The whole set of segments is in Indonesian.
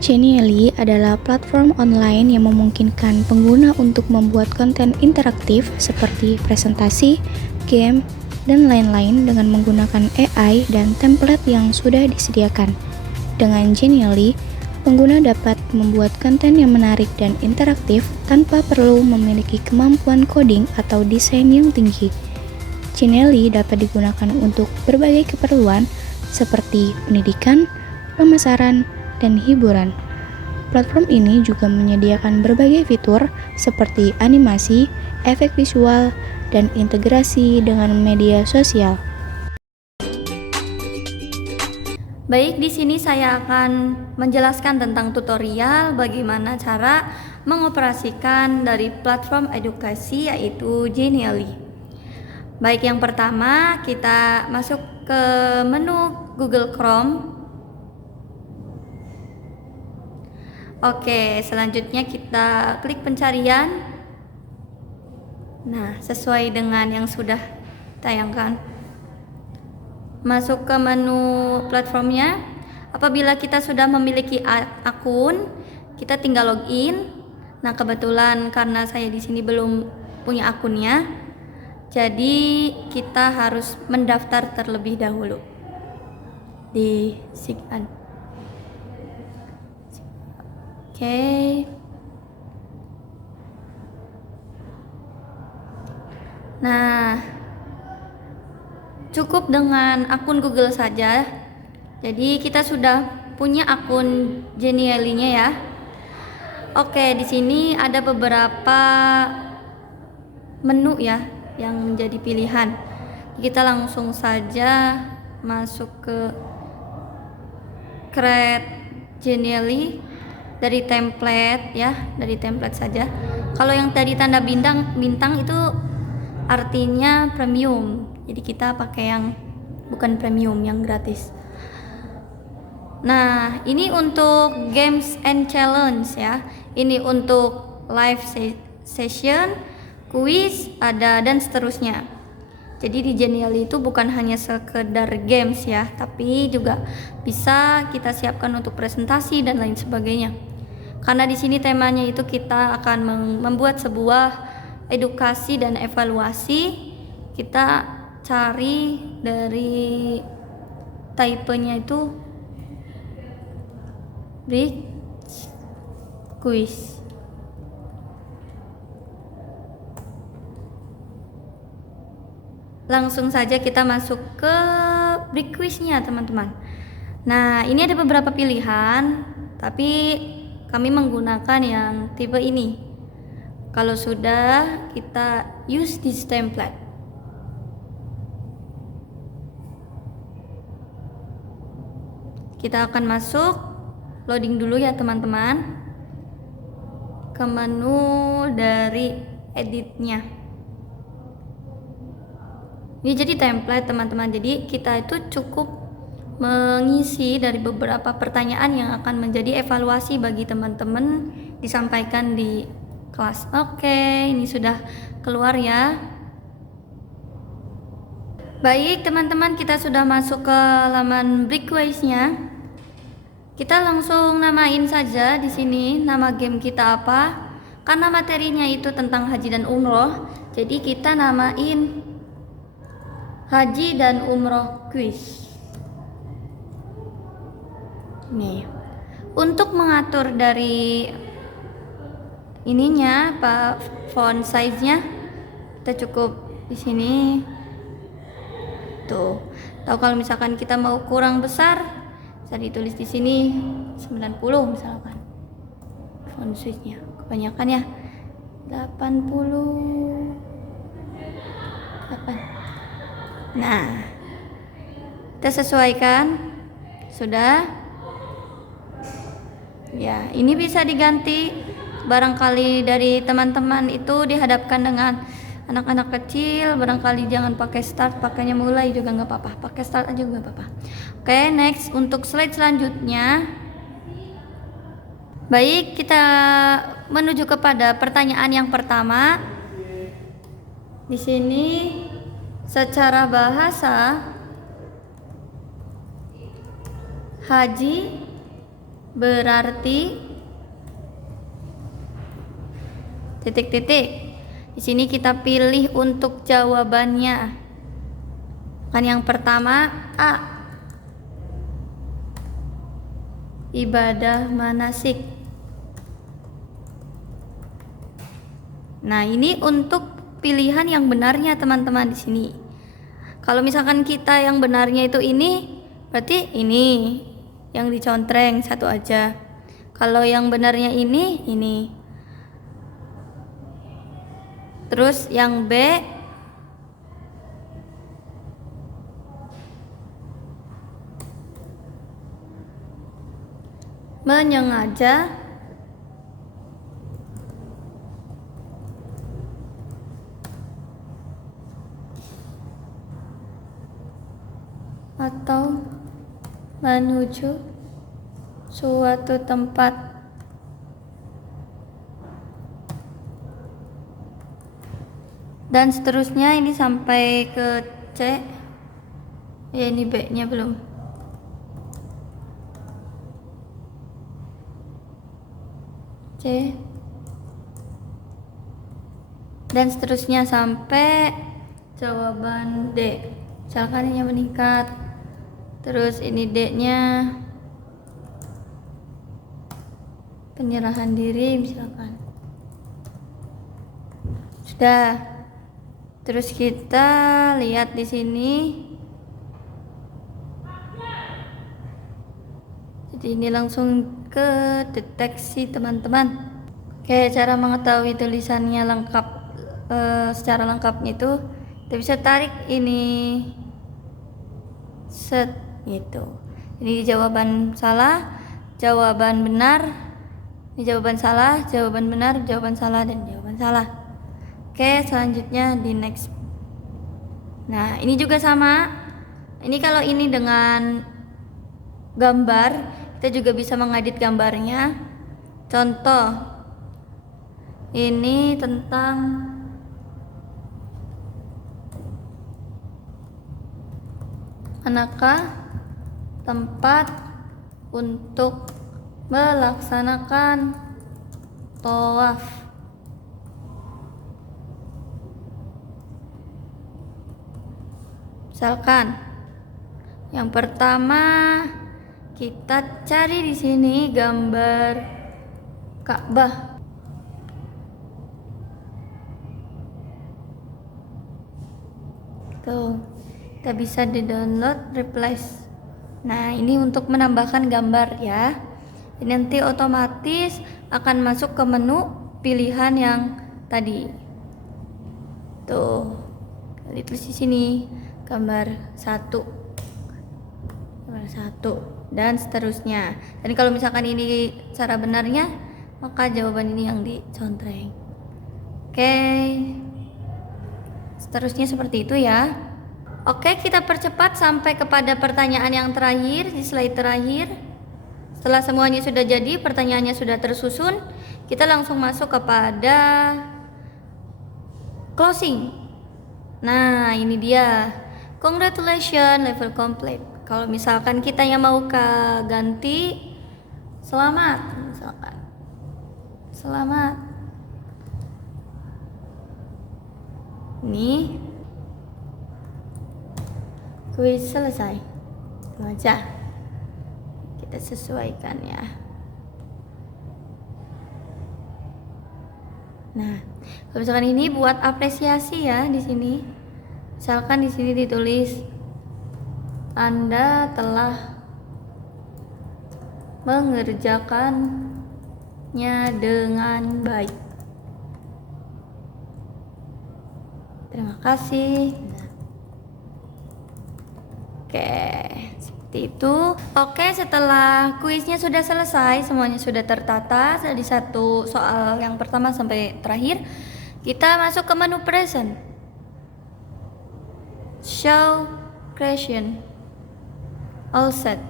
Genially adalah platform online yang memungkinkan pengguna untuk membuat konten interaktif seperti presentasi, game, dan lain-lain dengan menggunakan AI dan template yang sudah disediakan. Dengan Genially, pengguna dapat membuat konten yang menarik dan interaktif tanpa perlu memiliki kemampuan coding atau desain yang tinggi. Genially dapat digunakan untuk berbagai keperluan seperti pendidikan, pemasaran, dan hiburan. Platform ini juga menyediakan berbagai fitur seperti animasi, efek visual, dan integrasi dengan media sosial. Baik, di sini saya akan menjelaskan tentang tutorial bagaimana cara mengoperasikan dari platform edukasi yaitu Genially. Baik, yang pertama kita masuk ke menu Google Chrome. Oke, selanjutnya kita klik pencarian. Nah, sesuai dengan yang sudah tayangkan. Masuk ke menu platformnya. Apabila kita sudah memiliki akun, kita tinggal login. Nah, kebetulan karena saya di sini belum punya akunnya, jadi kita harus mendaftar terlebih dahulu di Sign. Oke. Nah, cukup dengan akun Google saja. Jadi kita sudah punya akun Genially-nya ya. Oke, di sini ada beberapa menu ya yang menjadi pilihan. Kita langsung saja masuk ke Create Genially dari template ya, dari template saja. Kalau yang tadi tanda bintang itu artinya premium. Jadi kita pakai yang bukan premium, yang gratis. Nah, ini untuk games and challenge ya. Ini untuk live session, quiz, ada dan seterusnya. Jadi di Genially itu bukan hanya sekedar games ya, tapi juga bisa kita siapkan untuk presentasi dan lain sebagainya. Karena di sini temanya itu kita akan membuat sebuah edukasi dan evaluasi. Kita cari dari tipenya itu bridge quiz. Langsung saja kita masuk ke break quiznya teman-teman. Nah, ini ada beberapa pilihan, tapi kami menggunakan yang tipe ini. Kalau sudah, kita use this template. Kita akan masuk, loading dulu ya teman-teman, ke menu dari editnya. Ini jadi template teman-teman. Jadi kita itu cukup mengisi dari beberapa pertanyaan yang akan menjadi evaluasi bagi teman-teman disampaikan di kelas. Oke, ini sudah keluar ya. Baik teman-teman, kita sudah masuk ke halaman break quiz-nya. Kita langsung namain saja di sini nama game kita apa. Karena materinya itu tentang haji dan umroh, jadi kita namain Haji dan Umroh Quiz. Nih, untuk mengatur dari ininya, font size-nya, kita cukup di sini. Tuh, atau kalau misalkan kita mau kurang besar, bisa ditulis di sini 90 misalkan. Font size-nya kebanyakan ya, 88. Nah, kita sesuaikan. Sudah ya, ini bisa diganti. Barangkali dari teman-teman itu dihadapkan dengan anak-anak kecil, barangkali jangan pakai start, pakainya mulai juga nggak apa-apa, pakai start aja nggak apa-apa. Oke, next, untuk slide selanjutnya. Baik, kita menuju kepada pertanyaan yang pertama. Di sini secara bahasa, haji berarti titik-titik. Di sini kita pilih untuk jawabannya. Kan yang pertama A. Ibadah manasik. Nah, ini untuk pilihan yang benarnya teman-teman di sini. Kalau misalkan kita yang benarnya itu ini, berarti ini yang dicontreng satu aja. Kalau yang benarnya ini. Terus yang B menyengaja atau menuju suatu tempat. Dan seterusnya ini sampai ke C. Ya, ini B-nya belum. C. Dan seterusnya sampai jawaban D. Misalkan ini meningkat. Terus ini D-nya penyerahan diri misalkan. Sudah. Terus kita lihat di sini. Jadi ini langsung ke deteksi teman-teman. Oke, cara mengetahui tulisannya lengkap secara lengkapnya itu kita bisa tarik ini set gitu. Ini jawaban salah, jawaban benar, ini jawaban salah, jawaban benar, jawaban salah, dan jawaban salah. Oke, selanjutnya di next. Nah, ini juga sama. Ini kalau ini dengan gambar, kita juga bisa mengedit gambarnya. Contoh, ini tentang manakah tempat untuk melaksanakan tawaf. Misalkan yang pertama kita cari di sini gambar Ka'bah. Tuh, kita bisa di-download, replace. Nah, ini untuk menambahkan gambar ya. Ini nanti otomatis akan masuk ke menu pilihan yang tadi. Tuh, ditulis di sini gambar 1, dan seterusnya. Dan kalau misalkan ini cara benarnya, maka jawaban ini yang dicontreng. Oke, seterusnya seperti itu ya. Oke, kita percepat sampai kepada pertanyaan yang terakhir di slide terakhir. Setelah semuanya sudah jadi, pertanyaannya sudah tersusun, kita langsung masuk kepada closing. Nah, ini dia. Congratulations, level complete. Kalau misalkan kita yang mau ganti, selamat misalkan. Selamat. Nih, kuis selesai. Itu aja. Kita sesuaikan ya. Nah, kalau misalkan ini buat apresiasi ya di sini. Misalkan di sini ditulis Anda telah mengerjakannya dengan baik. Terima kasih. Oke, seperti itu. Oke, setelah kuisnya sudah selesai, semuanya sudah tertata dari satu soal yang pertama sampai terakhir, kita masuk ke menu present. Show creation. All set.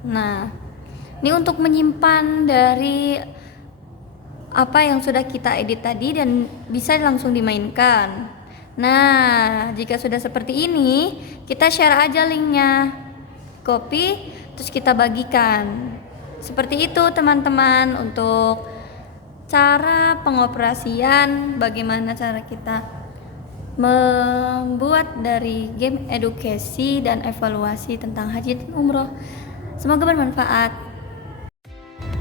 Nah, ini untuk menyimpan dari apa yang sudah kita edit tadi dan bisa langsung dimainkan. Nah, jika sudah seperti ini, kita share aja linknya ke copy terus kita bagikan. Seperti itu teman-teman untuk cara pengoperasian, bagaimana cara kita membuat dari game edukasi dan evaluasi tentang haji dan umroh. Semoga bermanfaat.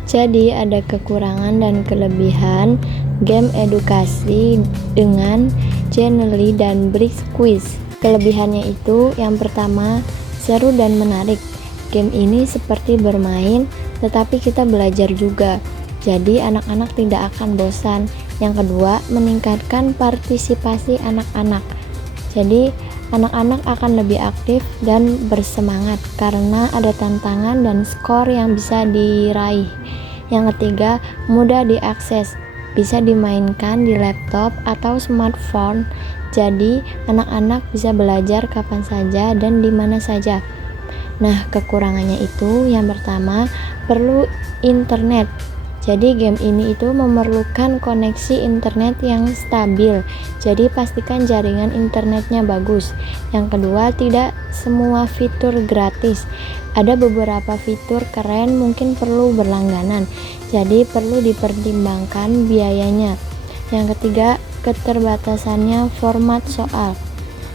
Jadi ada kekurangan dan kelebihan game edukasi dengan Genially dan Bricks Quiz. Kelebihannya itu yang pertama, seru dan menarik. Game ini seperti bermain, tetapi kita belajar juga. Jadi anak-anak tidak akan bosan. Yang kedua, meningkatkan partisipasi anak-anak. Jadi anak-anak akan lebih aktif dan bersemangat karena ada tantangan dan skor yang bisa diraih. Yang ketiga, mudah diakses, bisa dimainkan di laptop atau smartphone. Jadi anak-anak bisa belajar kapan saja dan di mana saja. Nah, kekurangannya itu yang pertama, perlu internet. Jadi game ini itu memerlukan koneksi internet yang stabil. Jadi pastikan jaringan internetnya bagus. Yang kedua, tidak semua fitur gratis. Ada beberapa fitur keren mungkin perlu berlangganan. Jadi perlu dipertimbangkan biayanya. Yang ketiga, keterbatasannya format soal.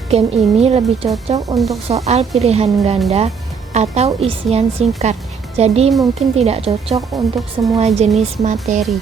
Game ini lebih cocok untuk soal pilihan ganda atau isian singkat. Jadi mungkin tidak cocok untuk semua jenis materi.